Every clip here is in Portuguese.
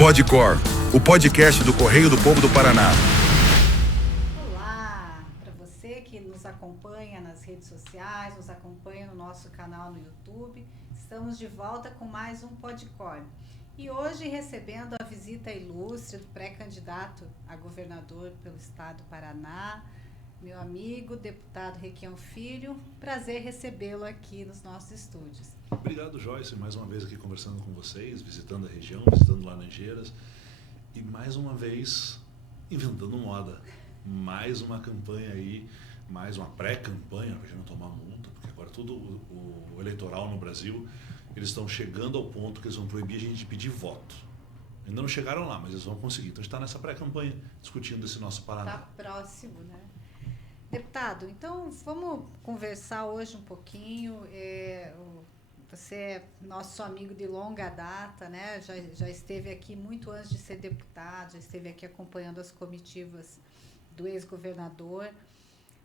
Podcor, o podcast do Correio do Povo do Paraná. Olá, para você que nos acompanha nas redes sociais, nos acompanha no nosso canal no YouTube, estamos de volta com mais um Podcor. E hoje recebendo a visita ilustre do pré-candidato a governador pelo estado do Paraná, meu amigo, deputado Requião Filho. Prazer recebê-lo aqui nos nossos estúdios. Obrigado, Joyce, mais uma vez aqui conversando com vocês, visitando a região, visitando Laranjeiras e mais uma vez inventando moda. Mais uma campanha aí, mais uma pré-campanha para a gente não tomar multa, porque agora tudo o eleitoral no Brasil, eles estão chegando ao ponto que eles vão proibir a gente de pedir voto. Ainda não chegaram lá, mas eles vão conseguir. Então a gente está nessa pré-campanha discutindo esse nosso Paraná. Está próximo, né? Deputado, então vamos conversar hoje um pouquinho. Você é nosso amigo de longa data, né? Já esteve aqui muito antes de ser deputado, já esteve aqui acompanhando as comitivas do ex-governador.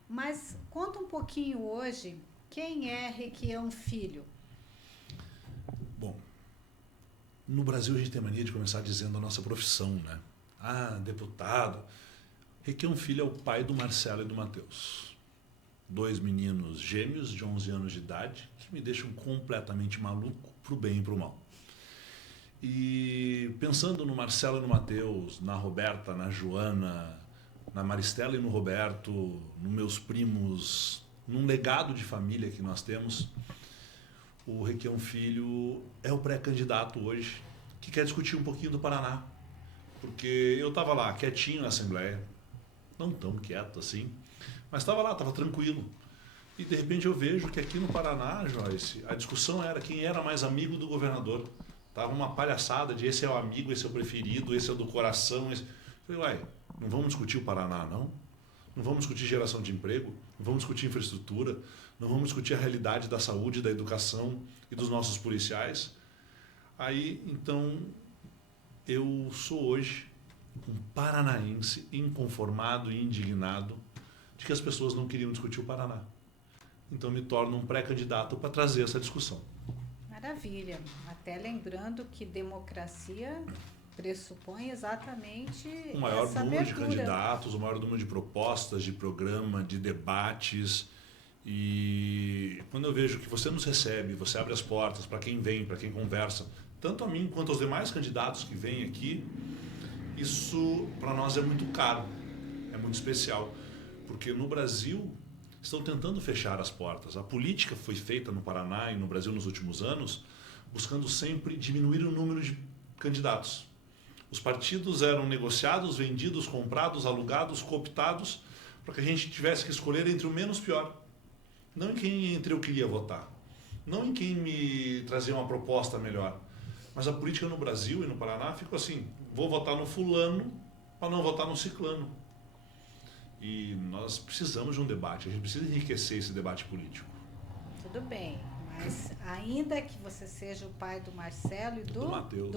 Mas conta um pouquinho hoje, quem é Requião Filho? Bom, no Brasil a gente tem mania de começar dizendo a nossa profissão, né? Ah, deputado. Requião Filho é o pai do Marcelo e do Matheus. 2 meninos gêmeos de 11 anos de idade que me deixam completamente maluco pro bem e pro mal. E pensando no Marcelo e no Matheus, na Roberta, na Joana, na Maristela e no Roberto, nos meus primos, num legado de família que nós temos, o Requião Filho é o pré-candidato hoje que quer discutir um pouquinho do Paraná. Porque eu estava lá quietinho na Assembleia, não tão quieto assim, mas estava lá, estava tranquilo. E de repente eu vejo que aqui no Paraná, Joyce, a discussão era quem era mais amigo do governador. Tava uma palhaçada de esse é o amigo, esse é o preferido, esse é o do coração. Esse... Eu falei, uai, não vamos discutir o Paraná, não? Não vamos discutir geração de emprego? Não vamos discutir infraestrutura? Não vamos discutir a realidade da saúde, da educação e dos nossos policiais? Aí, então, eu sou hoje um paranaense inconformado e indignado de que as pessoas não queriam discutir o Paraná. Então me torno um pré-candidato para trazer essa discussão. Maravilha. Até lembrando que democracia pressupõe exatamente o maior essa número abertura. de candidatos, o maior número de propostas, de programa, de debates. E quando eu vejo que você nos recebe, você abre as portas para quem vem, para quem conversa, tanto a mim quanto aos demais candidatos que vêm aqui, isso para nós é muito caro, é muito especial, porque no Brasil estão tentando fechar as portas. A política foi feita no Paraná e no Brasil nos últimos anos, buscando sempre diminuir o número de candidatos. Os partidos eram negociados, vendidos, comprados, alugados, cooptados, para que a gente tivesse que escolher entre o menos pior. Não em quem entre eu queria votar, não em quem me trazia uma proposta melhor. Mas a política no Brasil e no Paraná ficou assim, vou votar no fulano para não votar no ciclano. E nós precisamos de um debate, a gente precisa enriquecer esse debate político. Tudo bem, mas ainda que você seja o pai do Marcelo e do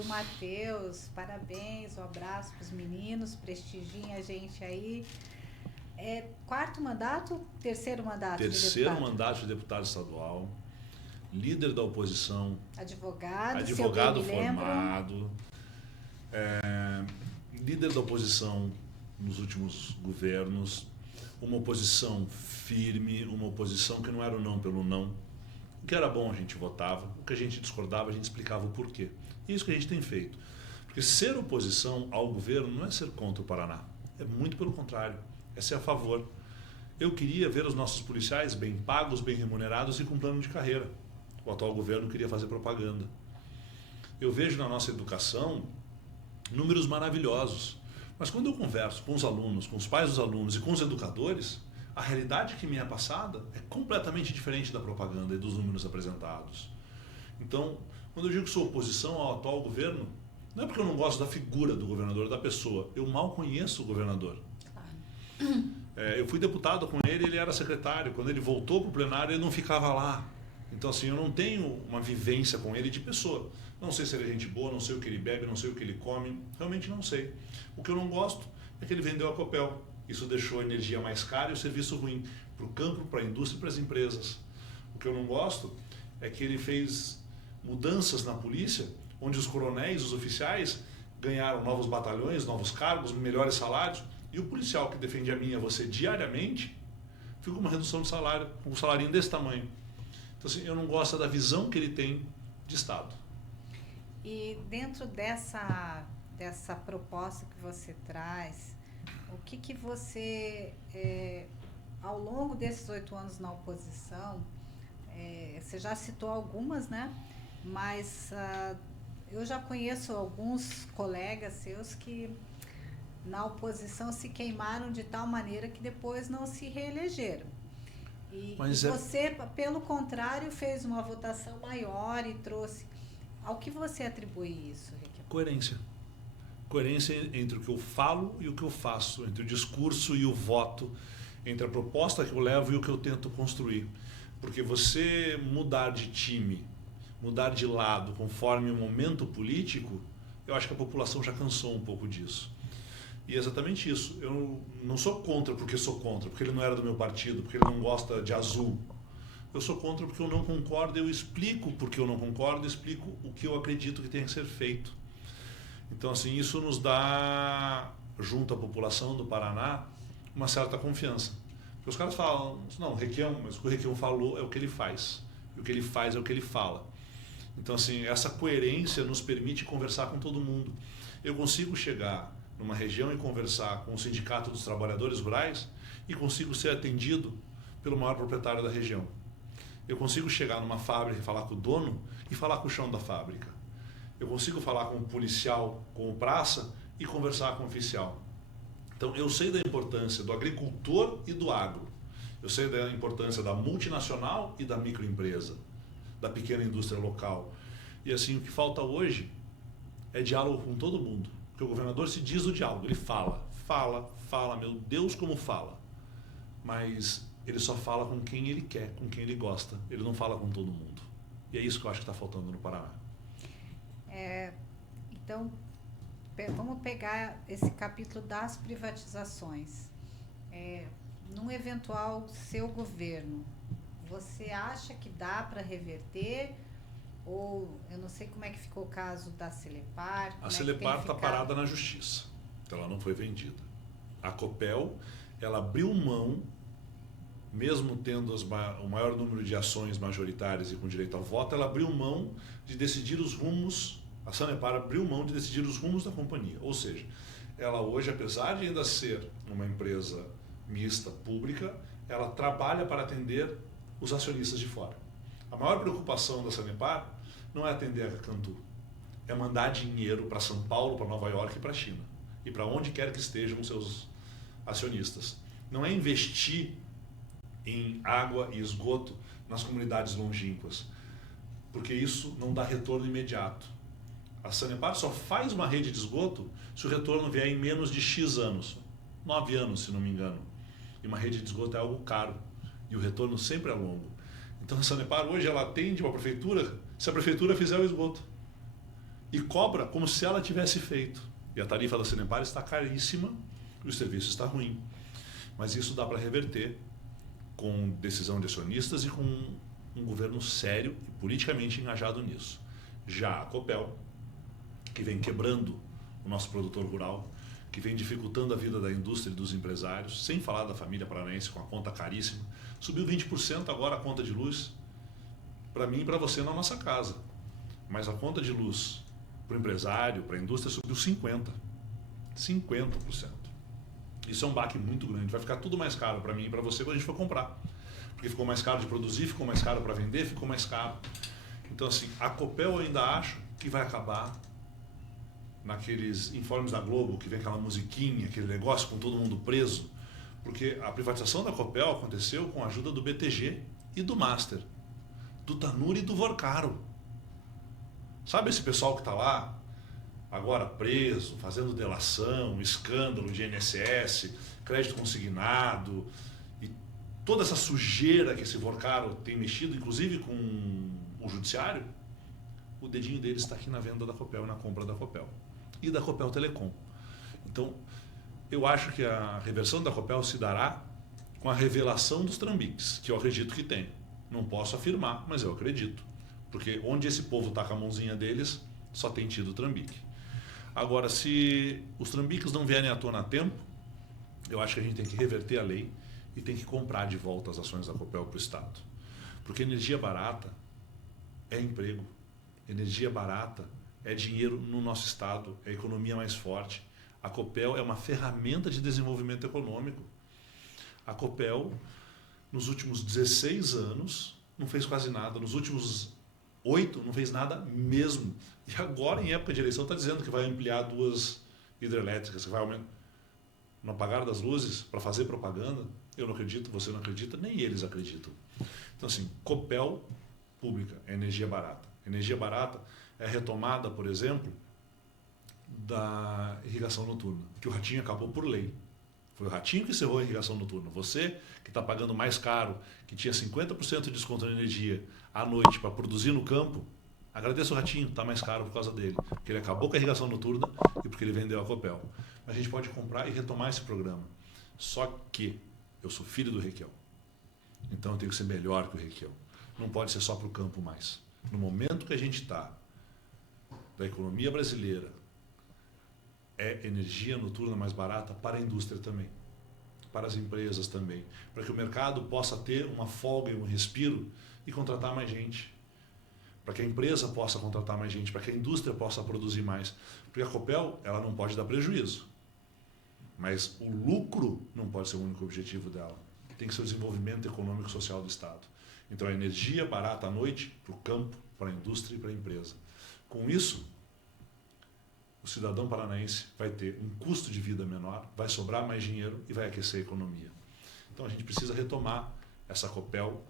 Matheus, parabéns, um abraço para os meninos, prestigiem a gente aí. Quarto mandato, terceiro mandato de deputado? Terceiro mandato de deputado estadual, líder da oposição, advogado formado, líder da oposição nos últimos governos, uma oposição firme, uma oposição que não era o não pelo não. O que era bom a gente votava, o que a gente discordava a gente explicava o porquê. E isso que a gente tem feito. Porque ser oposição ao governo não é ser contra o Paraná, é muito pelo contrário, é ser a favor. Eu queria ver os nossos policiais bem pagos, bem remunerados e com plano de carreira. O atual governo queria fazer propaganda. Eu vejo na nossa educação números maravilhosos, mas quando eu converso com os alunos, com os pais dos alunos e com os educadores, a realidade que me é passada é completamente diferente da propaganda e dos números apresentados. Então, quando eu digo que sou oposição ao atual governo, não é porque eu não gosto da figura do governador, da pessoa. Eu mal conheço o governador. Eu fui deputado com ele, ele era secretário. Quando ele voltou para o plenário, ele não ficava lá. Então, assim, eu não tenho uma vivência com ele de pessoa. Não sei se ele é gente boa, não sei o que ele bebe, não sei o que ele come. Realmente não sei. O que eu não gosto é que ele vendeu a Copel. Isso deixou a energia mais cara e o serviço ruim para o campo, para a indústria e para as empresas. O que eu não gosto é que ele fez mudanças na polícia, onde os coronéis, os oficiais, ganharam novos batalhões, novos cargos, melhores salários, e o policial que defende a mim e a você diariamente fica com uma redução de salário, com um salarinho desse tamanho. Então, assim, eu não gosto da visão que ele tem de Estado. E dentro dessa proposta que você traz, o que você, ao longo desses 8 anos na oposição, você já citou algumas, né? Mas eu já conheço alguns colegas seus que na oposição se queimaram de tal maneira que depois não se reelegeram. E você, pelo contrário, fez uma votação maior e trouxe... Ao que você atribui isso, Requião? Coerência. Coerência entre o que eu falo e o que eu faço, entre o discurso e o voto, entre a proposta que eu levo e o que eu tento construir. Porque você mudar de time, mudar de lado conforme o momento político, eu acho que a população já cansou um pouco disso. E é exatamente isso. Eu não sou contra porque sou contra, porque ele não era do meu partido, porque ele não gosta de azul. Eu sou contra porque eu não concordo, eu explico porque eu não concordo, explico o que eu acredito que tem que ser feito. Então, assim, isso nos dá, junto à população do Paraná, uma certa confiança. Porque os caras falam, não, Requião, mas o que o Requião falou é o que ele faz. E o que ele faz é o que ele fala. Então, assim, essa coerência nos permite conversar com todo mundo. Eu consigo chegar numa região e conversar com o Sindicato dos Trabalhadores Rurais e consigo ser atendido pelo maior proprietário da região. Eu consigo chegar numa fábrica e falar com o dono e falar com o chão da fábrica. Eu consigo falar com o policial, com o praça e conversar com o oficial. Então, eu sei da importância do agricultor e do agro. Eu sei da importância da multinacional e da microempresa, da pequena indústria local. E assim, o que falta hoje é diálogo com todo mundo. Porque o governador se diz do diálogo, ele fala, meu Deus como fala. Mas ele só fala com quem ele quer, com quem ele gosta. Ele não fala com todo mundo. E é isso que eu acho que está faltando no Paraná. Então, vamos pegar esse capítulo das privatizações. Num eventual seu governo, você acha que dá para reverter? Ou eu não sei como é que ficou o caso da Celepar. A Celepar está parada na justiça. Então ela não foi vendida. A Copel, ela abriu mão, mesmo tendo o maior número de ações majoritárias e com direito a voto, ela abriu mão de decidir os rumos, a Sanepar abriu mão de decidir os rumos da companhia. Ou seja, ela hoje, apesar de ainda ser uma empresa mista, pública, ela trabalha para atender os acionistas de fora. A maior preocupação da Sanepar não é atender a Cantu, é mandar dinheiro para São Paulo, para Nova York e para a China. E para onde quer que estejam seus acionistas. Não é investir em água e esgoto nas comunidades longínquas, porque isso não dá retorno imediato. A Sanepar só faz uma rede de esgoto se o retorno vier em menos de X anos, 9 anos, se não me engano. E uma rede de esgoto é algo caro e o retorno sempre é longo. Então a Sanepar hoje ela atende uma prefeitura se a prefeitura fizer o esgoto e cobra como se ela tivesse feito. E a tarifa da Sanepar está caríssima e o serviço está ruim. Mas isso dá para reverter com decisão de acionistas e com um governo sério e politicamente engajado nisso. Já a Copel, que vem quebrando o nosso produtor rural, que vem dificultando a vida da indústria e dos empresários, sem falar da família paranaense com a conta caríssima, subiu 20% agora a conta de luz, para mim e para você na nossa casa. Mas a conta de luz para o empresário, para a indústria, subiu 50%. 50%. Isso é um baque muito grande. Vai ficar tudo mais caro para mim e para você quando a gente for comprar. Porque ficou mais caro de produzir, ficou mais caro para vender, ficou mais caro. Então, assim, a Copel eu ainda acho que vai acabar naqueles informes da Globo, que vem aquela musiquinha, aquele negócio com todo mundo preso. Porque a privatização da Copel aconteceu com a ajuda do BTG e do Master, do Tanuri e do Vorcaro. Sabe esse pessoal que está lá, agora preso, fazendo delação, escândalo de INSS, crédito consignado, e toda essa sujeira que esse Vorcaro tem mexido, inclusive com o judiciário, o dedinho deles está aqui na venda da Copel e na compra da Copel. E da Copel Telecom. Então, eu acho que a reversão da Copel se dará com a revelação dos trambiques, que eu acredito que tem. Não posso afirmar, mas eu acredito. Porque onde esse povo está com a mãozinha deles, só tem tido trambique. Agora, se os trambiques não vierem à tona a tempo, eu acho que a gente tem que reverter a lei e tem que comprar de volta as ações da Copel para o Estado. Porque energia barata é emprego, energia barata é dinheiro no nosso Estado, é a economia mais forte. A Copel é uma ferramenta de desenvolvimento econômico. A Copel, nos últimos 16 anos, não fez quase nada. Nos últimos 8, não fez nada mesmo. E agora, em época de eleição, está dizendo que vai ampliar 2 hidrelétricas, que vai aumentar. No apagar das luzes, para fazer propaganda, eu não acredito, você não acredita, nem eles acreditam. Então, assim, Copel pública é energia barata. Energia barata é a retomada, por exemplo, da irrigação noturna, que o Ratinho acabou por lei. Foi o Ratinho que encerrou a irrigação noturna. Você, que está pagando mais caro, que tinha 50% de desconto na energia à noite para produzir no campo, agradeça o Ratinho, está mais caro por causa dele. Porque ele acabou com a irrigação noturna e porque ele vendeu a Copel. A gente pode comprar e retomar esse programa. Só que eu sou filho do Requião. Então eu tenho que ser melhor que o Requião. Não pode ser só para o campo mais. No momento que a gente está, da economia brasileira, é energia noturna mais barata para a indústria também, para as empresas também, para que o mercado possa ter uma folga e um respiro e contratar mais gente, para que a empresa possa contratar mais gente, para que a indústria possa produzir mais. Porque a Copel, ela não pode dar prejuízo, mas o lucro não pode ser o único objetivo dela. Tem que ser o desenvolvimento econômico e social do Estado. Então, a energia barata à noite para o campo, para a indústria e para a empresa. Com isso, o cidadão paranaense vai ter um custo de vida menor, vai sobrar mais dinheiro e vai aquecer a economia. Então, a gente precisa retomar essa Copel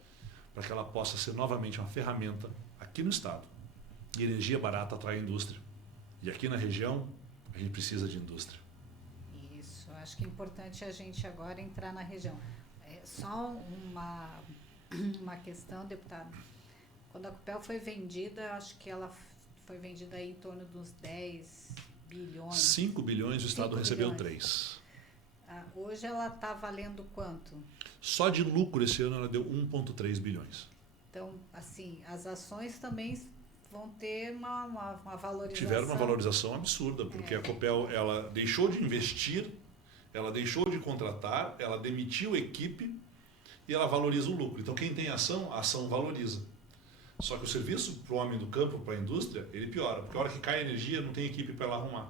para que ela possa ser novamente uma ferramenta aqui no Estado. E energia barata atrai a indústria. E aqui na região, a gente precisa de indústria. Isso, acho que é importante a gente agora entrar na região. Só uma questão, deputado. Quando a Copel foi vendida, acho que ela foi vendida aí em torno dos 10 bilhões. 5 bilhões, o Estado recebeu bilhões. 3. Hoje ela está valendo quanto? Só de lucro esse ano ela deu 1,3 bilhões. Então, assim, as ações também vão ter uma valorização. Tiveram uma valorização absurda, porque a Copel ela deixou de investir, ela deixou de contratar, ela demitiu a equipe e ela valoriza o lucro. Então, quem tem ação, a ação valoriza. Só que o serviço para o homem do campo, para a indústria, ele piora. Porque a hora que cai a energia, não tem equipe para ela arrumar.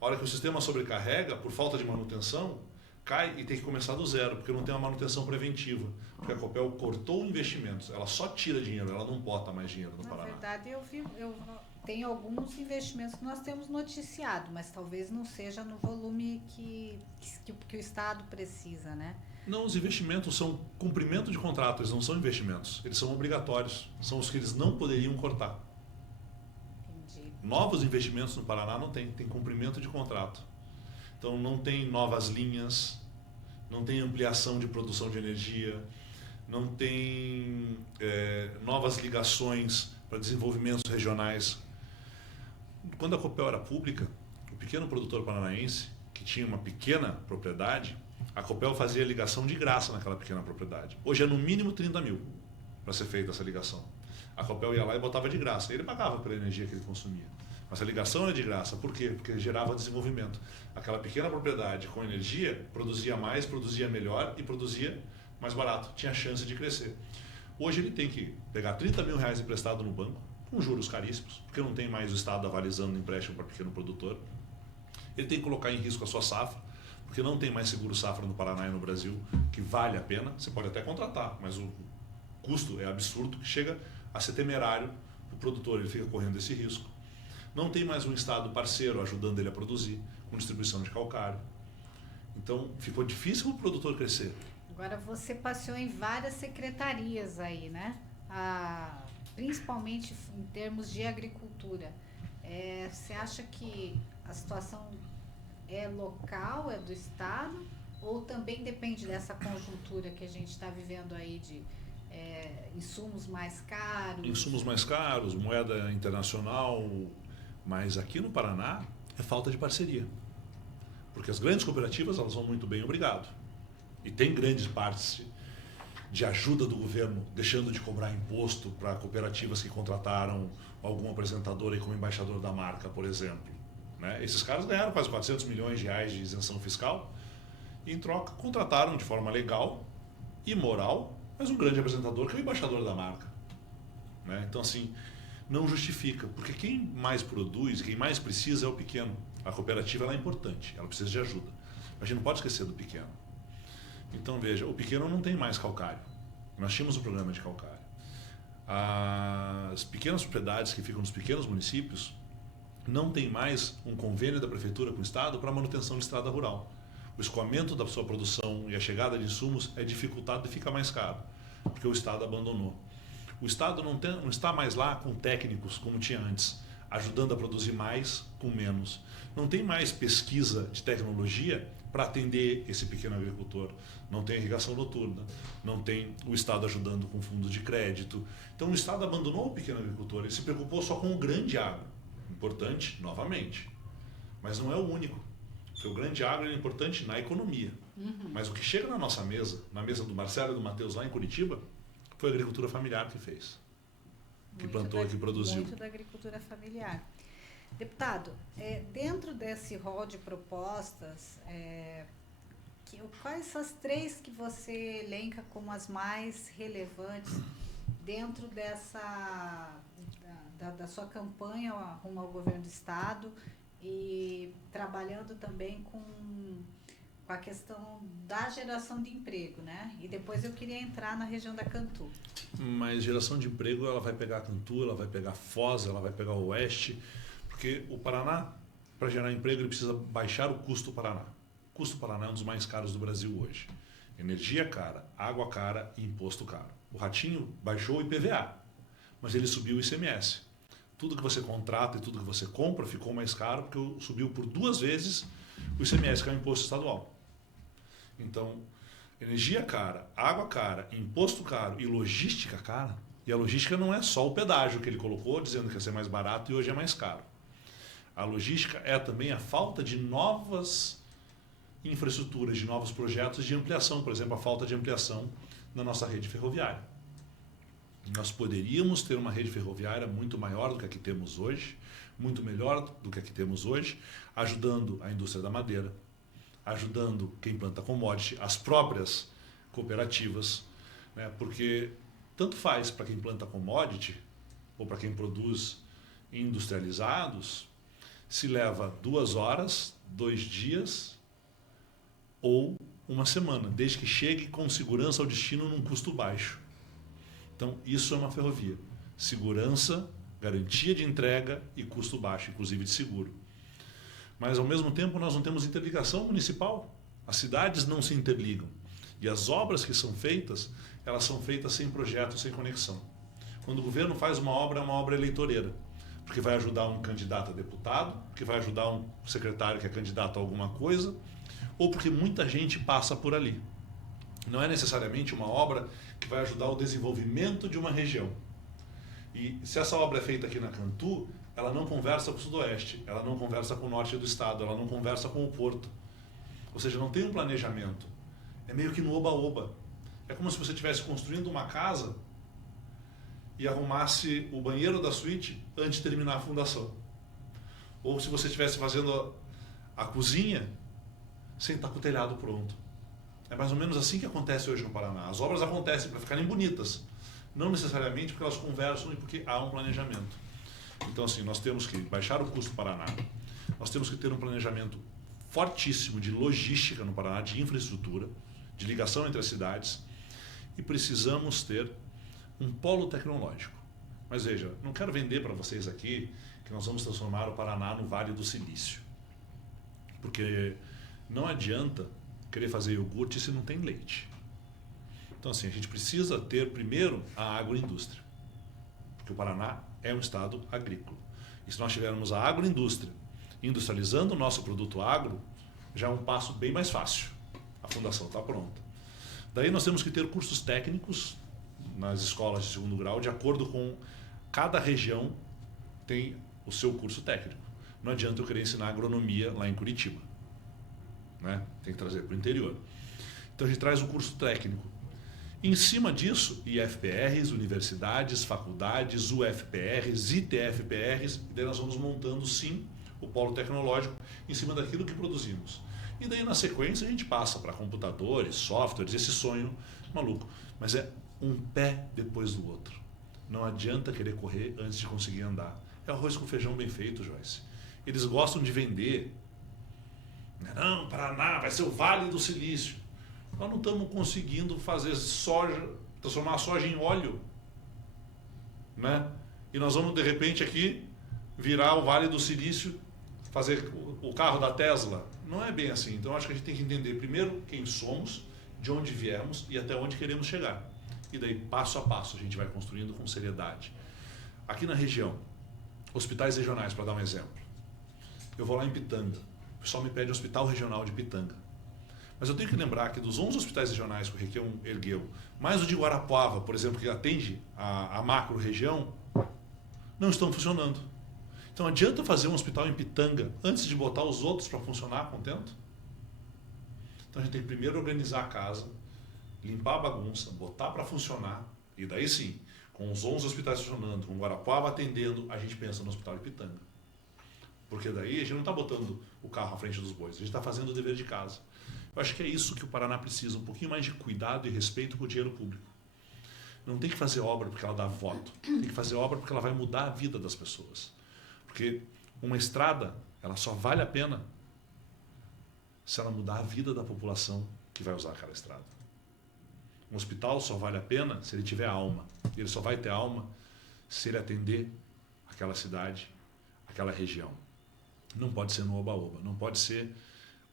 A hora que o sistema sobrecarrega, por falta de manutenção, cai e tem que começar do zero, porque não tem uma manutenção preventiva. Porque a Copel cortou investimentos, ela só tira dinheiro, ela não bota mais dinheiro no Paraná. Na verdade, eu tenho alguns investimentos que nós temos noticiado, mas talvez não seja no volume que o Estado precisa, né? Não, os investimentos são cumprimento de contrato, eles não são investimentos, eles são obrigatórios, são os que eles não poderiam cortar. Entendi. Novos investimentos no Paraná não tem cumprimento de contrato. Então não tem novas linhas, não tem ampliação de produção de energia, não tem novas ligações para desenvolvimentos regionais. Quando a Copel era pública, o pequeno produtor paranaense, que tinha uma pequena propriedade, a Copel fazia ligação de graça naquela pequena propriedade. Hoje é no mínimo 30 mil para ser feita essa ligação. A Copel ia lá e botava de graça. Ele pagava pela energia que ele consumia. Mas a ligação era de graça. Por quê? Porque gerava desenvolvimento. Aquela pequena propriedade com energia produzia mais, produzia melhor e produzia mais barato. Tinha chance de crescer. Hoje ele tem que pegar 30 mil reais emprestado no banco, com juros caríssimos, porque não tem mais o Estado avalizando o empréstimo para pequeno produtor. Ele tem que colocar em risco a sua safra, porque não tem mais seguro safra no Paraná e no Brasil, que vale a pena. Você pode até contratar, mas o custo é absurdo, que chega a ser temerário para o produtor, ele fica correndo esse risco. Não tem mais um Estado parceiro ajudando ele a produzir, com distribuição de calcário. Então, ficou difícil para o produtor crescer. Agora, você passeou em várias secretarias aí, né? Principalmente em termos de agricultura. Você acha que a situação é local, é do Estado, ou também depende dessa conjuntura que a gente está vivendo aí de insumos mais caros? Insumos mais caros, moeda internacional, mas aqui no Paraná é falta de parceria. Porque as grandes cooperativas, elas vão muito bem, obrigado. E tem grandes partes de ajuda do governo, deixando de cobrar imposto para cooperativas que contrataram algum apresentador aí como embaixador da marca, por exemplo. Né? Esses caras ganharam quase 400 milhões de reais de isenção fiscal e, em troca, contrataram de forma legal e moral, mas um grande apresentador que é o embaixador da marca. Né? Então, assim, não justifica, porque quem mais produz, quem mais precisa é o pequeno. A cooperativa ela é importante, ela precisa de ajuda. Mas a gente não pode esquecer do pequeno. Então, veja, o pequeno não tem mais calcário. Nós tínhamos um programa de calcário. As pequenas propriedades que ficam nos pequenos municípios não tem mais um convênio da prefeitura com o Estado para manutenção de estrada rural. O escoamento da sua produção e a chegada de insumos é dificultado e fica mais caro, porque o Estado abandonou. O Estado não está mais lá com técnicos como tinha antes, ajudando a produzir mais com menos. Não tem mais pesquisa de tecnologia para atender esse pequeno agricultor. Não tem irrigação noturna, não tem o Estado ajudando com fundos de crédito. Então o Estado abandonou o pequeno agricultor, ele se preocupou só com o grande agro. Importante, novamente, mas não é o único. Porque o grande agro é importante na economia. Mas o que chega na nossa mesa, na mesa do Marcelo e do Matheus lá em Curitiba, foi a agricultura familiar que fez, que plantou e que produziu. Muito da agricultura familiar. Deputado, dentro desse rol de propostas, quais são as 3 que você elenca como as mais relevantes dentro da sua campanha rumo ao governo do Estado e trabalhando também com a questão da geração de emprego, né? E depois eu queria entrar na região da Cantu. Mas geração de emprego, ela vai pegar a Cantu, ela vai pegar Foz, ela vai pegar o Oeste, porque o Paraná, para gerar emprego, ele precisa baixar o custo do Paraná. O custo do Paraná é um dos mais caros do Brasil hoje. Energia cara, água cara e imposto caro. O Ratinho baixou o IPVA, mas ele subiu o ICMS. Tudo que você contrata e tudo que você compra ficou mais caro porque subiu por 2 vezes o ICMS, que é o imposto estadual. Então, energia cara, água cara, imposto caro e logística cara. E a logística não é só o pedágio que ele colocou, dizendo que ia ser mais barato e hoje é mais caro. A logística é também a falta de novas infraestruturas, de novos projetos de ampliação. Por exemplo, a falta de ampliação na nossa rede ferroviária. Nós poderíamos ter uma rede ferroviária muito maior do que a que temos hoje, muito melhor do que a que temos hoje, ajudando a indústria da madeira, ajudando quem planta commodity, as próprias cooperativas, né? Porque tanto faz para quem planta commodity ou para quem produz industrializados, se leva 2 horas, 2 dias ou 1 semana, desde que chegue com segurança ao destino num custo baixo. Então, isso é uma ferrovia. Segurança, garantia de entrega e custo baixo, inclusive de seguro. Mas, ao mesmo tempo, nós não temos interligação municipal. As cidades não se interligam. E as obras que são feitas, elas são feitas sem projeto, sem conexão. Quando o governo faz uma obra, é uma obra eleitoreira. Porque vai ajudar um candidato a deputado, porque vai ajudar um secretário que é candidato a alguma coisa, ou porque muita gente passa por ali. Não é necessariamente uma obra que vai ajudar o desenvolvimento de uma região. E se essa obra é feita aqui na Cantu, ela não conversa com o sudoeste, ela não conversa com o norte do estado, ela não conversa com o porto. Ou seja, não tem um planejamento. É meio que no oba-oba. É como se você estivesse construindo uma casa e arrumasse o banheiro da suíte antes de terminar a fundação. Ou se você estivesse fazendo a cozinha sem estar com o telhado pronto. É mais ou menos assim que acontece hoje no Paraná. As obras acontecem para ficarem bonitas, não necessariamente porque elas conversam e porque há um planejamento. Então, assim, nós temos que baixar o custo do Paraná, nós temos que ter um planejamento fortíssimo de logística no Paraná, de infraestrutura, de ligação entre as cidades, e precisamos ter um polo tecnológico. Mas veja, não quero vender para vocês aqui que nós vamos transformar o Paraná no Vale do Silício, porque não adianta querer fazer iogurte se não tem leite. Então, assim, a gente precisa ter primeiro a agroindústria, porque o Paraná é um estado agrícola. E se nós tivermos a agroindústria industrializando o nosso produto agro, já é um passo bem mais fácil. A fundação está pronta. Daí nós temos que ter cursos técnicos nas escolas de segundo grau, de acordo com cada região tem o seu curso técnico. Não adianta eu querer ensinar agronomia lá em Curitiba, né? Tem que trazer para o interior. Então a gente traz o curso técnico. Em cima disso, IFPRs, universidades, faculdades, UFPRs, ITFPRs, e daí nós vamos montando sim o polo tecnológico em cima daquilo que produzimos. E daí, na sequência, a gente passa para computadores, softwares, esse sonho maluco. Mas é um pé depois do outro. Não adianta querer correr antes de conseguir andar. É arroz com feijão bem feito, Joyce. Eles gostam de vender. Não, Paraná, vai ser o Vale do Silício. Nós não estamos conseguindo fazer soja, transformar a soja em óleo. Né? E nós vamos, de repente, aqui virar o Vale do Silício, fazer o carro da Tesla. Não é bem assim. Então, acho que a gente tem que entender primeiro quem somos, de onde viemos e até onde queremos chegar. E daí, passo a passo, a gente vai construindo com seriedade. Aqui na região, hospitais regionais, para dar um exemplo. Eu vou lá em Pitanga. O pessoal me pede Hospital Regional de Pitanga. Mas eu tenho que lembrar que dos 11 hospitais regionais que o Requião ergueu, mais o de Guarapuava, por exemplo, que atende a macro-região, não estão funcionando. Então, adianta fazer um hospital em Pitanga antes de botar os outros para funcionar, contento? Então, a gente tem que primeiro organizar a casa, limpar a bagunça, botar para funcionar, e daí sim, com os 11 hospitais funcionando, com Guarapuava atendendo, a gente pensa no hospital de Pitanga. Porque daí a gente não está botando o carro à frente dos bois, a gente está fazendo o dever de casa. Eu acho que é isso que o Paraná precisa, um pouquinho mais de cuidado e respeito com o dinheiro público. Não tem que fazer obra porque ela dá voto, tem que fazer obra porque ela vai mudar a vida das pessoas. Porque uma estrada, ela só vale a pena se ela mudar a vida da população que vai usar aquela estrada. Um hospital só vale a pena se ele tiver alma. Ele só vai ter alma se ele atender aquela cidade, aquela região. Não pode ser no oba-oba, não pode ser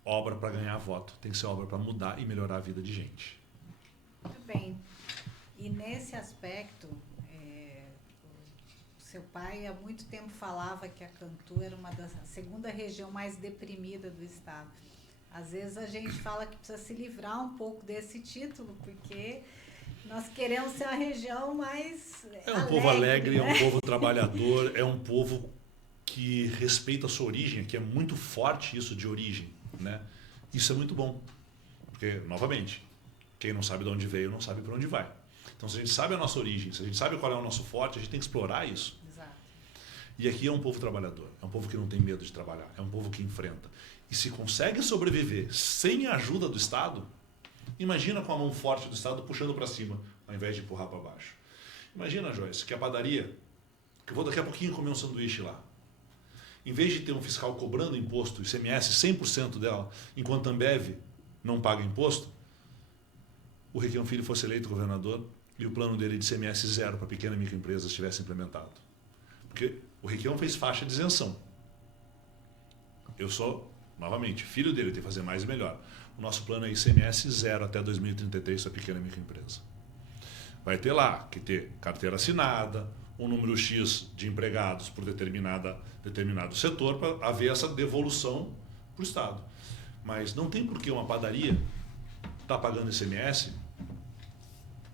obra para ganhar voto, tem que ser obra para mudar e melhorar a vida de gente. Muito bem. E nesse aspecto, o seu pai há muito tempo falava que a Cantu era a segunda região mais deprimida do estado. Às vezes a gente fala que precisa se livrar um pouco desse título, porque nós queremos ser a região mais povo alegre, né? É um povo trabalhador, é um povo que respeita a sua origem, que é muito forte isso de origem, né? Isso é muito bom, porque, novamente, quem não sabe de onde veio não sabe para onde vai. Então, se a gente sabe a nossa origem, se a gente sabe qual é o nosso forte, a gente tem que explorar isso. Exato. E aqui é um povo trabalhador, é um povo que não tem medo de trabalhar, é um povo que enfrenta. E se consegue sobreviver sem a ajuda do Estado, imagina com a mão forte do Estado puxando para cima, ao invés de empurrar para baixo. Imagina, Joyce, que a padaria, que eu vou daqui a pouquinho comer um sanduíche lá, em vez de ter um fiscal cobrando imposto, ICMS 100% dela, enquanto a Ambev não paga imposto, o Requião Filho fosse eleito governador e o plano dele de ICMS zero para pequena e microempresas estivesse implementado. Porque o Requião fez faixa de isenção. Eu sou, novamente, filho dele, tem que fazer mais e melhor. O nosso plano é ICMS zero até 2033 para pequena e microempresa. Vai ter lá que ter carteira assinada, um número X de empregados por determinado setor para haver essa devolução para o Estado. Mas não tem por que uma padaria estar pagando ICMS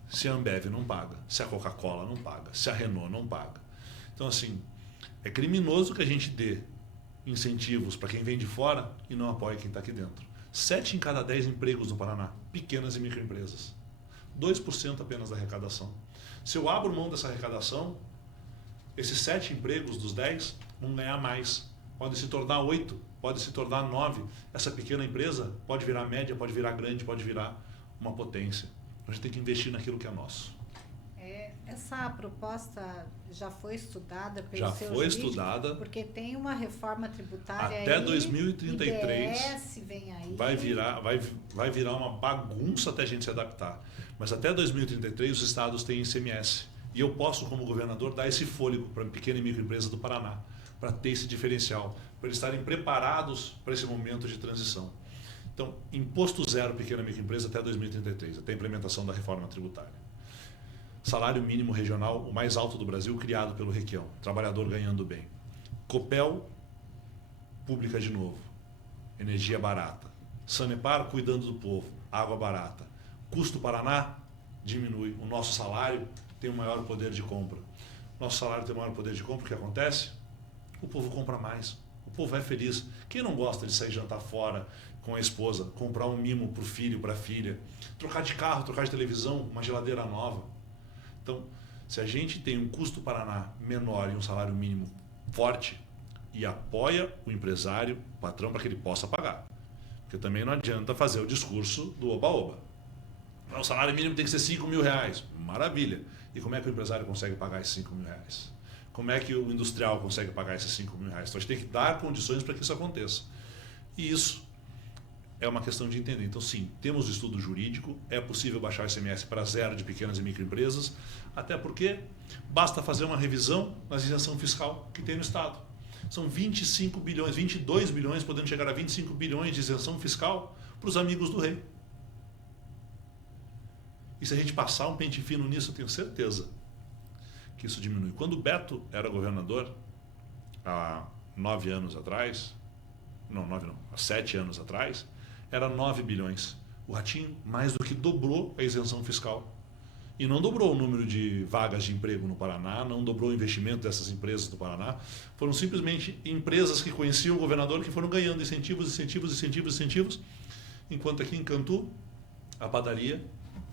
se a Ambev não paga, se a Coca-Cola não paga, se a Renault não paga. Então, assim, é criminoso que a gente dê incentivos para quem vem de fora e não apoie quem está aqui dentro. 7 em cada 10 empregos no Paraná, pequenas e microempresas. 2% apenas da arrecadação. Se eu abro mão dessa arrecadação, esses 7 empregos dos 10 vão ganhar mais. Pode se tornar 8, pode se tornar 9. Essa pequena empresa pode virar média, pode virar grande, pode virar uma potência. A gente tem que investir naquilo que é nosso. Essa proposta já foi estudada pelos já seus foi líderes, estudada. porque tem uma reforma tributária até aí, 2033 IDS vem aí. vai virar uma bagunça até a gente se adaptar. Mas até 2033 os estados têm ICMS. E eu posso, como governador, dar esse fôlego para a pequena e microempresa do Paraná, para ter esse diferencial, para eles estarem preparados para esse momento de transição. Então, imposto zero pequena e microempresa até 2033, até a implementação da reforma tributária. Salário mínimo regional, o mais alto do Brasil, criado pelo Requião. Trabalhador ganhando bem. Copel, pública de novo. Energia barata. Sanepar, cuidando do povo. Água barata. Custo Paraná, diminui. O nosso salário tem um maior poder de compra. Nosso salário tem um maior poder de compra. O que acontece? O povo compra mais. O povo é feliz. Quem não gosta de sair jantar fora com a esposa, comprar um mimo para o filho, para a filha, trocar de carro, trocar de televisão, uma geladeira nova? Então, se a gente tem um custo Paraná menor e um salário mínimo forte, e apoia o empresário, o patrão, para que ele possa pagar. Porque também não adianta fazer o discurso do oba-oba. O salário mínimo tem que ser 5 mil reais. Maravilha. E como é que o empresário consegue pagar esses 5 mil reais? Como é que o industrial consegue pagar esses 5 mil reais? Então a gente tem que dar condições para que isso aconteça. E isso é uma questão de entender. Então, sim, temos o estudo jurídico, é possível baixar o ICMS para zero de pequenas e microempresas, até porque basta fazer uma revisão na isenção fiscal que tem no Estado. São 25 bilhões, 22 bilhões, podendo chegar a 25 bilhões de isenção fiscal para os amigos do rei. E se a gente passar um pente fino nisso, eu tenho certeza que isso diminui. Quando o Beto era governador, há 9 anos atrás, não, 9 não, há 7 anos atrás, era 9 bilhões. O Ratinho mais do que dobrou a isenção fiscal. E não dobrou o número de vagas de emprego no Paraná, não dobrou o investimento dessas empresas no Paraná. Foram simplesmente empresas que conheciam o governador que foram ganhando incentivos, enquanto aqui em Cantu, a padaria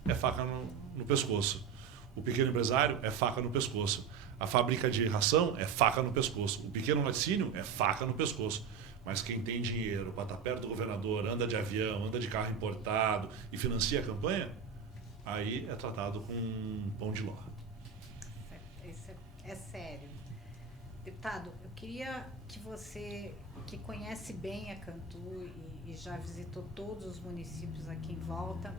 é faca no pescoço. O pequeno empresário é faca no pescoço. A fábrica de ração é faca no pescoço. O pequeno laticínio é faca no pescoço. Mas quem tem dinheiro para estar perto do governador, anda de avião, anda de carro importado e financia a campanha, aí é tratado com pão de ló. Isso é sério. Deputado, eu queria que você, que conhece bem a Cantu e já visitou todos os municípios aqui em volta,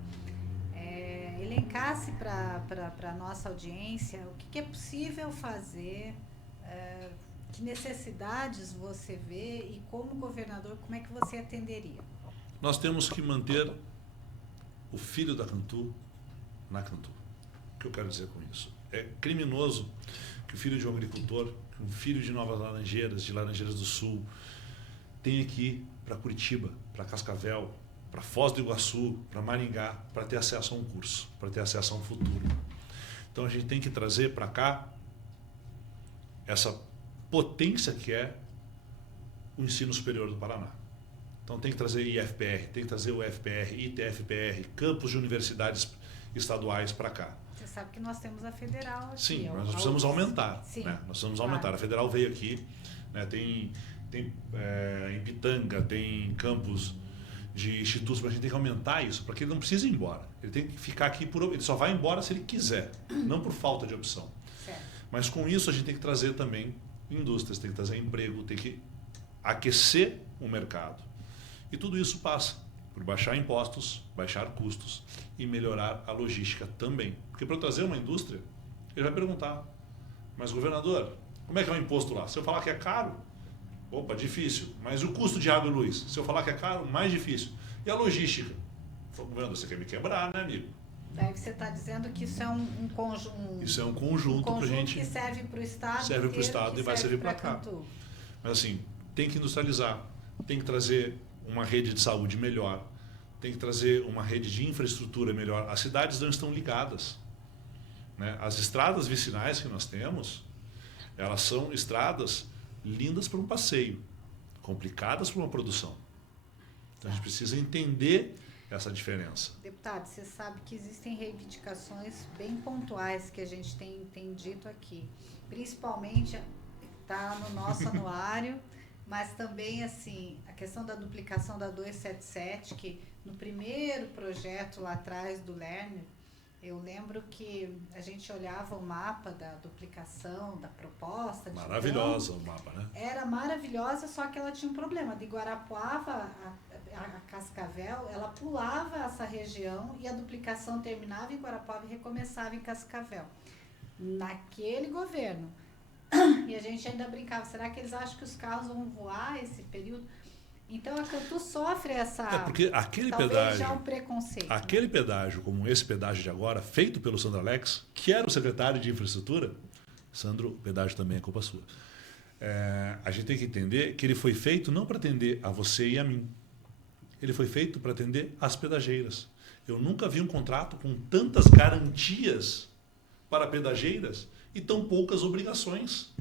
elencasse para a nossa audiência o que é possível fazer, que necessidades você vê e como governador, como é que você atenderia? Nós temos que manter o filho da Cantu na Cantu. O que eu quero dizer com isso? É criminoso que o filho de um agricultor, que um filho de Novas Laranjeiras, de Laranjeiras do Sul, tenha que ir para Curitiba, para Cascavel, para Foz do Iguaçu, para Maringá, para ter acesso a um curso, para ter acesso a um futuro. Então a gente tem que trazer para cá essa potência que é o ensino superior do Paraná. Então tem que trazer IFPR, tem que trazer o FPR, ITFPR, campos de universidades estaduais para cá. Você sabe que nós temos a federal aqui. Sim, mas nós precisamos aumentar. Sim, né? Nós precisamos aumentar. A federal veio aqui, né? Tem em Pitanga, tem campos de institutos, mas a gente tem que aumentar isso para que ele não precise ir embora. Ele tem que ficar aqui, ele só vai embora se ele quiser, não por falta de opção. Certo. Mas com isso a gente tem que trazer também indústrias, tem que trazer emprego, tem que aquecer o mercado. E tudo isso passa por baixar impostos, baixar custos e melhorar a logística também. Porque para eu trazer uma indústria, ele vai perguntar, mas governador, como é que é o imposto lá? Se eu falar que é caro, opa, difícil. Mas o custo de água e luz? Se eu falar que é caro, mais difícil. E a logística? Governador, você quer me quebrar, né, amigo? Daí você está dizendo que isso é um conjunto. Isso é um conjunto para a gente. Que serve para o Estado. Serve para o Estado e vai servir para cá. Cantu. Mas assim, tem que industrializar, tem que trazer uma rede de saúde melhor, tem que trazer uma rede de infraestrutura melhor. As cidades não estão ligadas. Né? As estradas vicinais que nós temos, elas são estradas lindas para um passeio, complicadas para uma produção. Então a gente precisa entender essa diferença. Deputado, você sabe que existem reivindicações bem pontuais que a gente tem dito aqui, principalmente está no nosso anuário, mas também assim a questão da duplicação da 277, que no primeiro projeto lá atrás do Lerner, eu lembro que a gente olhava o mapa da duplicação, da proposta. Maravilhosa o mapa, né? Era maravilhosa, só que ela tinha um problema. De Guarapuava a Cascavel, ela pulava essa região e a duplicação terminava em Guarapuava e recomeçava em Cascavel. Naquele governo. E a gente ainda brincava, será que eles acham que os carros vão voar esse período? Então a Cantu sofre essa. Porque aquele talvez pedágio. Já um preconceito. Aquele pedágio, como esse pedágio de agora, feito pelo Sandro Alex, que era o secretário de infraestrutura, Sandro, o pedágio também é culpa sua. A gente tem que entender que ele foi feito não para atender a você e a mim. Ele foi feito para atender as pedageiras. Eu nunca vi um contrato com tantas garantias para pedageiras e tão poucas obrigações.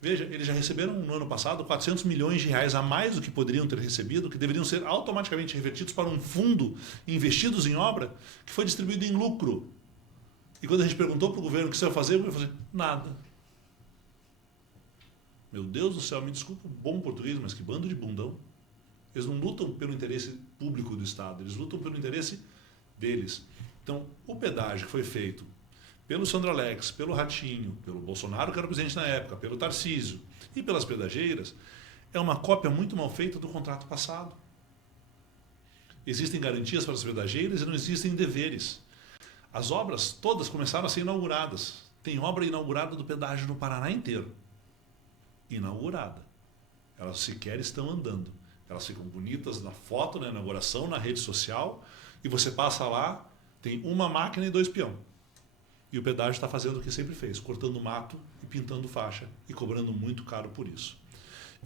Veja, eles já receberam no ano passado 400 milhões de reais a mais do que poderiam ter recebido, que deveriam ser automaticamente revertidos para um fundo investidos em obra, que foi distribuído em lucro. E quando a gente perguntou para o governo o que você vai fazer, o governo falou: nada. Meu Deus do céu, me desculpa o bom português, mas que bando de bundão. Eles não lutam pelo interesse público do Estado, eles lutam pelo interesse deles. Então, o pedágio que foi feito pelo Sandro Alex, pelo Ratinho, pelo Bolsonaro, que era o presidente na época, pelo Tarcísio e pelas pedageiras, é uma cópia muito mal feita do contrato passado. Existem garantias para as pedageiras e não existem deveres. As obras todas começaram a ser inauguradas. Tem obra inaugurada do pedágio no Paraná inteiro. Inaugurada. Elas sequer estão andando. Elas ficam bonitas na foto, na inauguração, na rede social, e você passa lá, tem uma máquina e 2 peão. E o pedágio está fazendo o que sempre fez, cortando mato e pintando faixa, e cobrando muito caro por isso.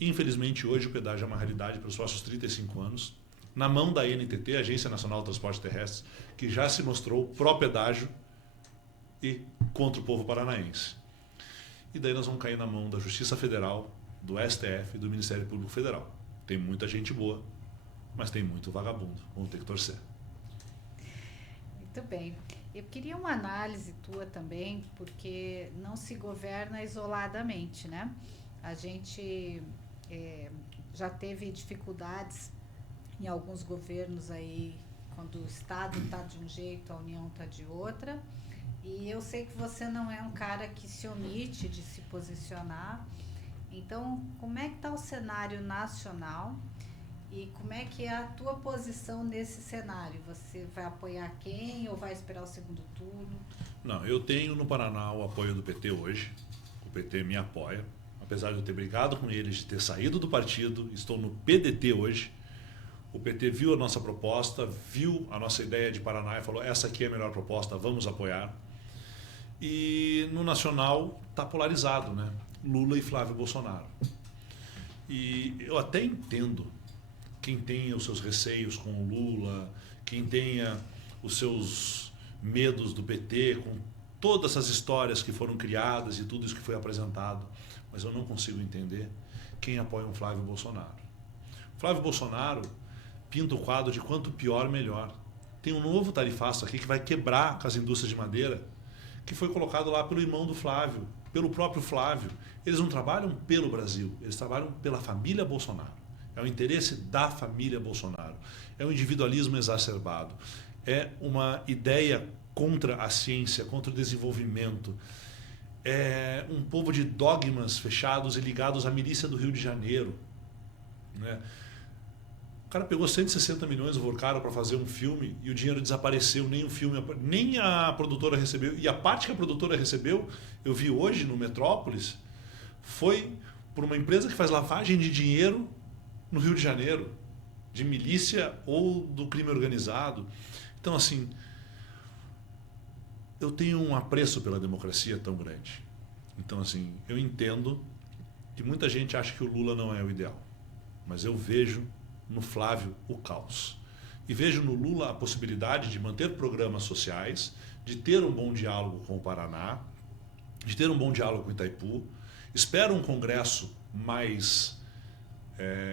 Infelizmente, hoje o pedágio é uma realidade para os próximos 35 anos, na mão da NTT, Agência Nacional de Transportes Terrestres, que já se mostrou pró-pedágio e contra o povo paranaense. E daí nós vamos cair na mão da Justiça Federal, do STF e do Ministério Público Federal. Tem muita gente boa, mas tem muito vagabundo. Vamos ter que torcer. Muito bem. Eu queria uma análise tua também, porque não se governa isoladamente, né? A gente já teve dificuldades em alguns governos aí, quando o Estado está de um jeito, a União está de outra. E eu sei que você não é um cara que se omite de se posicionar. Então, como é que está o cenário nacional e como é que é a tua posição nesse cenário? Você vai apoiar quem ou vai esperar o segundo turno? Não, eu tenho no Paraná o apoio do PT hoje. O PT me apoia. Apesar de eu ter brigado com eles, de ter saído do partido, estou no PDT hoje. O PT viu a nossa proposta, viu a nossa ideia de Paraná e falou: essa aqui é a melhor proposta, vamos apoiar. E no nacional está polarizado, né? Lula e Flávio Bolsonaro. E eu até entendo quem tenha os seus receios com o Lula, quem tenha os seus medos do PT, com todas essas histórias que foram criadas e tudo isso que foi apresentado, mas eu não consigo entender quem apoia um Flávio Bolsonaro. Flávio Bolsonaro pinta o quadro de quanto pior, melhor. Tem um novo tarifaço aqui que vai quebrar com as indústrias de madeira, que foi colocado lá pelo irmão do Flávio, pelo próprio Flávio. Eles não trabalham pelo Brasil, eles trabalham pela família Bolsonaro. É o interesse da família Bolsonaro. É um individualismo exacerbado. É uma ideia contra a ciência, contra o desenvolvimento. É um povo de dogmas fechados e ligados à milícia do Rio de Janeiro, né? O cara pegou 160 milhões do Vorcaro para fazer um filme e o dinheiro desapareceu, nem o filme, nem a produtora recebeu. E a parte que a produtora recebeu, eu vi hoje no Metrópolis, foi por uma empresa que faz lavagem de dinheiro no Rio de Janeiro, de milícia ou do crime organizado. Então, assim, eu tenho um apreço pela democracia tão grande. Então, assim, eu entendo que muita gente acha que o Lula não é o ideal, mas eu vejo no Flávio o caos. E vejo no Lula a possibilidade de manter programas sociais, de ter um bom diálogo com o Paraná, de ter um bom diálogo com o Itaipu. Espero um Congresso mais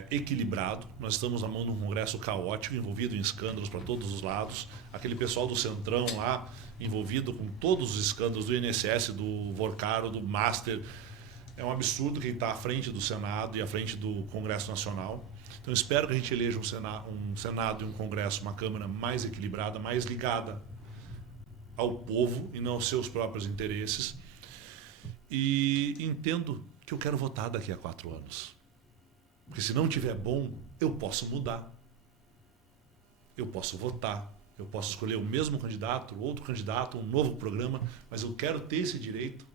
equilibrado. Nós estamos na mão de um Congresso caótico, envolvido em escândalos para todos os lados. Aquele pessoal do Centrão lá, envolvido com todos os escândalos do INSS, do Vorcaro, do Master. É um absurdo quem está à frente do Senado e à frente do Congresso Nacional. Então, espero que a gente eleja um Senado e um Congresso, uma Câmara mais equilibrada, mais ligada ao povo e não aos seus próprios interesses. E entendo que eu quero votar daqui a 4 anos. Porque se não tiver bom, eu posso mudar. Eu posso votar. Eu posso escolher o mesmo candidato, outro candidato, um novo programa, mas eu quero ter esse direito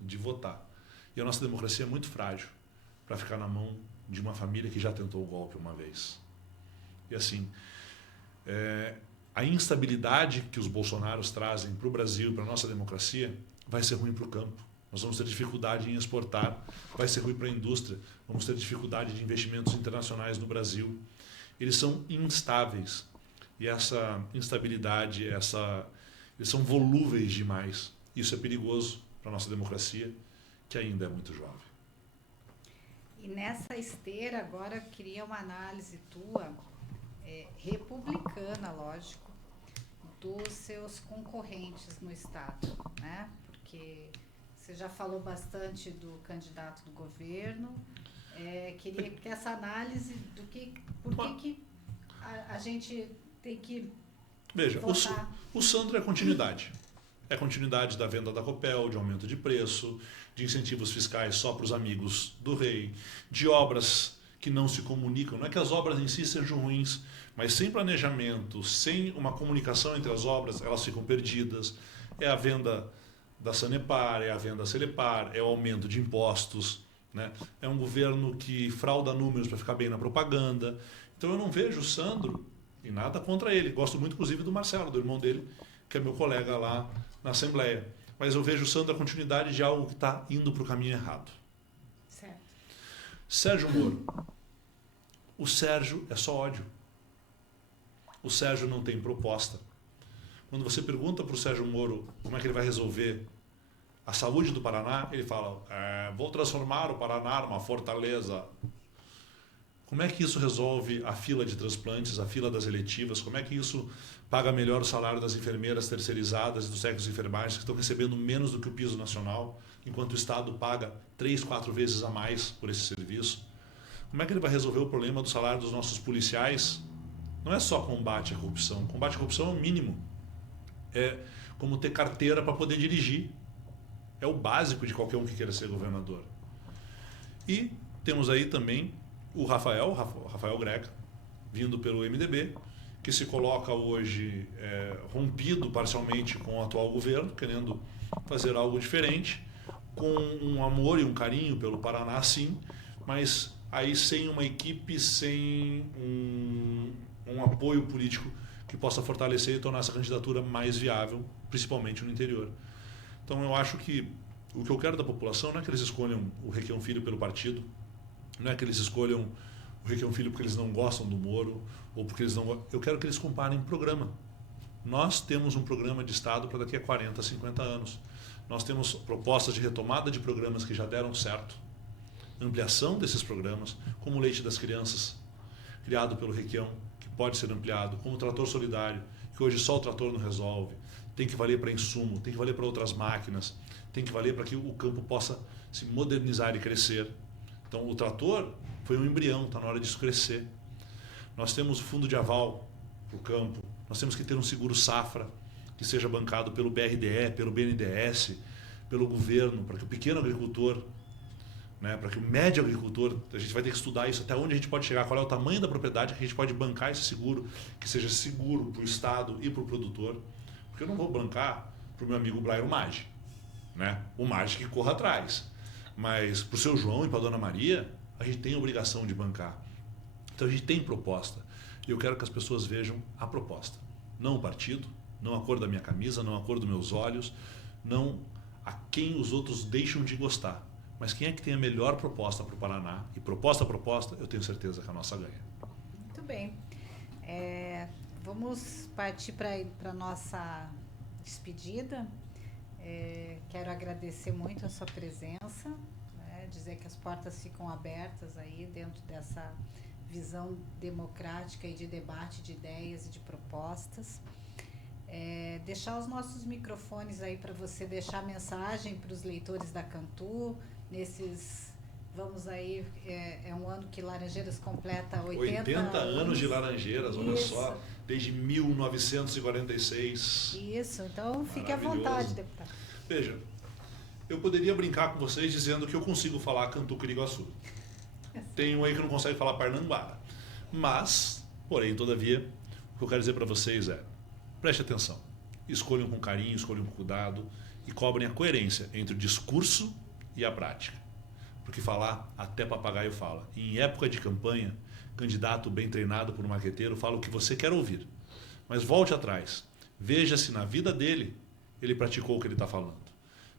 de votar. E a nossa democracia é muito frágil para ficar na mão de uma família que já tentou o golpe uma vez. E assim, a instabilidade que os bolsonaros trazem para o Brasil, para a nossa democracia, vai ser ruim para o campo. Nós vamos ter dificuldade em exportar, vai ser ruim para a indústria, vamos ter dificuldade de investimentos internacionais no Brasil. Eles são instáveis. E essa instabilidade, eles são volúveis demais. Isso é perigoso para a nossa democracia, que ainda é muito jovem. E nessa esteira, agora eu queria uma análise tua, republicana, lógico, dos seus concorrentes no Estado, né? Porque você já falou bastante do candidato do governo. Queria que essa análise do por que a gente tem que Veja, votar. o Sandro é continuidade. É continuidade da venda da Copel, de aumento de preço, de incentivos fiscais só para os amigos do rei, de obras que não se comunicam. Não é que as obras em si sejam ruins, mas sem planejamento, sem uma comunicação entre as obras, elas ficam perdidas. É a venda da Sanepar, é a venda da Celepar, é o aumento de impostos, né? É um governo que frauda números para ficar bem na propaganda. Então eu não vejo o Sandro, e nada contra ele. Gosto muito, inclusive, do Marcelo, do irmão dele, que é meu colega lá na Assembleia. Mas eu vejo o Sandro a continuidade de algo que está indo para o caminho errado. Certo. Sérgio Moro. O Sérgio é só ódio. O Sérgio não tem proposta. Quando você pergunta para o Sérgio Moro como é que ele vai resolver a saúde do Paraná, ele fala, vou transformar o Paraná numa fortaleza. Como é que isso resolve a fila de transplantes, a fila das eletivas? Como é que isso paga melhor o salário das enfermeiras terceirizadas e dos técnicos de enfermagem que estão recebendo menos do que o piso nacional, enquanto o Estado paga 3, 4 vezes a mais por esse serviço? Como é que ele vai resolver o problema do salário dos nossos policiais? Não é só combate à corrupção. Combate à corrupção é o mínimo. É como ter carteira para poder dirigir. É o básico de qualquer um que queira ser governador. E temos aí também o Rafael Greca, vindo pelo MDB, que se coloca hoje rompido parcialmente com o atual governo, querendo fazer algo diferente, com um amor e um carinho pelo Paraná, sim, mas aí sem uma equipe, sem um apoio político que possa fortalecer e tornar essa candidatura mais viável, principalmente no interior. Então eu acho que o que eu quero da população não é que eles escolham o Requião Filho pelo partido, não é que eles escolham o Requião Filho porque eles não gostam do Moro, ou porque eles não. Eu quero que eles comparem programa. Nós temos um programa de Estado para daqui a 40, 50 anos. Nós temos propostas de retomada de programas que já deram certo, ampliação desses programas, como o Leite das Crianças, criado pelo Requião, que pode ser ampliado, como o Trator Solidário, que hoje só o trator não resolve, tem que valer para insumo, tem que valer para outras máquinas, tem que valer para que o campo possa se modernizar e crescer. Então o trator foi um embrião, está na hora disso crescer. Nós temos o fundo de aval para o campo, nós temos que ter um seguro safra que seja bancado pelo BRDE, pelo BNDES, pelo governo, para que o pequeno agricultor, né, para que o médio agricultor, a gente vai ter que estudar isso, até onde a gente pode chegar, qual é o tamanho da propriedade que a gente pode bancar esse seguro, que seja seguro para o Estado e para o produtor, porque eu não vou bancar para o meu amigo Blairo Maggi, né? O Maggi que corra atrás, mas para o seu João e para a Dona Maria, a gente tem a obrigação de bancar. Então a gente tem proposta, e eu quero que as pessoas vejam a proposta, não o partido, não a cor da minha camisa, não a cor dos meus olhos, não a quem os outros deixam de gostar, mas quem é que tem a melhor proposta para o Paraná, e proposta a proposta, eu tenho certeza que a nossa ganha. Muito bem. Vamos partir para a nossa despedida. Quero agradecer muito a sua presença, né, dizer que as portas ficam abertas aí dentro dessa visão democrática e de debate de ideias e de propostas. Deixar os nossos microfones aí para você deixar mensagem para os leitores da Cantu, vamos aí, é um ano que Laranjeiras completa 80 anos de Laranjeiras, olha Isso. só, desde 1946. Isso, então fique à vontade, deputado. Veja, eu poderia brincar com vocês dizendo que eu consigo falar Cantu Quiriguaçu. Tem um aí que não consegue falar Parnanguara. Mas, porém, todavia, o que eu quero dizer para vocês é, preste atenção, escolham com carinho, escolham com cuidado e cobrem a coerência entre o discurso e a prática. Porque falar, até papagaio fala. E em época de campanha, candidato bem treinado por um marqueteiro fala o que você quer ouvir. Mas volte atrás. Veja se na vida dele ele praticou o que ele está falando.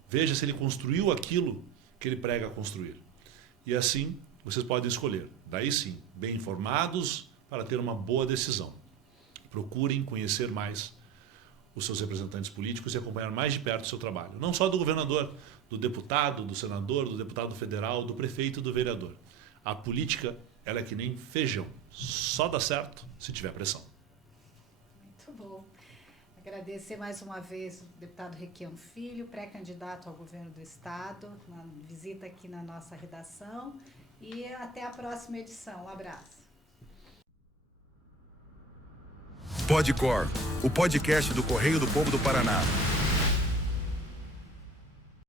Veja se ele construiu aquilo que ele prega construir. E assim, vocês podem escolher. Daí sim, bem informados para ter uma boa decisão. Procurem conhecer mais os seus representantes políticos e acompanhar mais de perto o seu trabalho. Não só do governador, do deputado, do senador, do deputado federal, do prefeito e do vereador. A política, ela é que nem feijão. Só dá certo se tiver pressão. Muito bom. Agradecer mais uma vez o deputado Requião Filho, pré-candidato ao governo do Estado, na visita aqui na nossa redação. E até a próxima edição. Um abraço. Podcor, o podcast do Correio do Povo do Paraná.